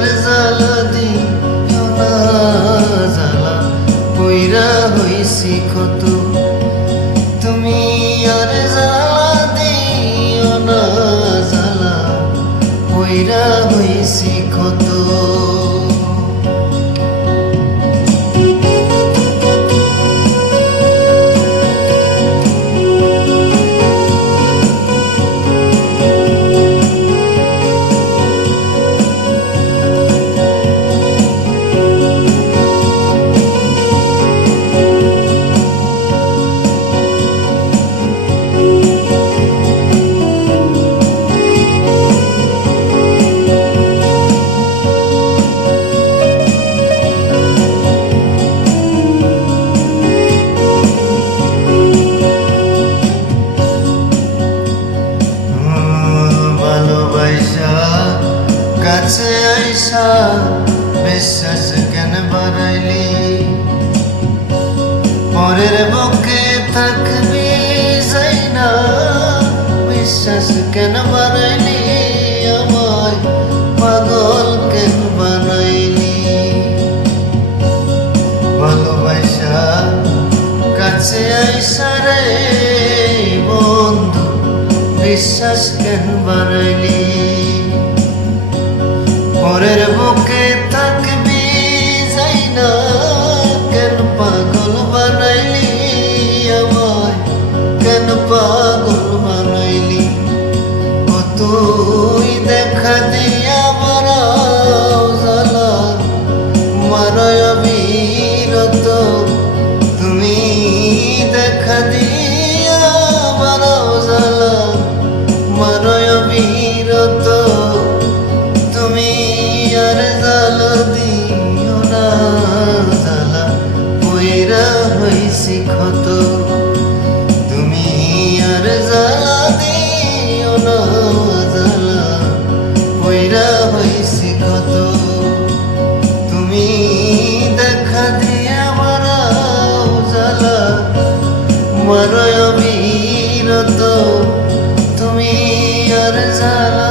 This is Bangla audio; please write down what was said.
আর জ্বালা দিও না জ্বালা পইরা হইছি কত তুমি আর জ্বালা দিও না জ্বালা পইরা হইছি কত কাছে আইসা বিশ্বাস কেন বাড়াইলি পরের বুকে থাকবি যাই না বিশ্বাস কেন বাড়াইলি আমায় পাগল কেন বানাইলি ভালোবাসা কাছে আইসা রে বন্ধু বিশ্বাস কেন বাড়াইলি পরের বুকে থাকবি যাই না কেন পাগল বানাইলি আমায় কেন পাগল বানাইলি ও তুই দেখা দিয়া বারাও জ্বালা মারয় বিরত তুমি দেখা দিয়া বারাও জ্বালা মারয় বিরত তুমি আর জ্বালা দিও না জ্বালা পইরা হইছি ক্ষত তুমি আর জ্বালা দিও না জ্বালা পইরা হইছি ক্ষত তুমি দেখা দিয়া মারাও জ্বালা মারয় বিরত তুমি আর জ্বালা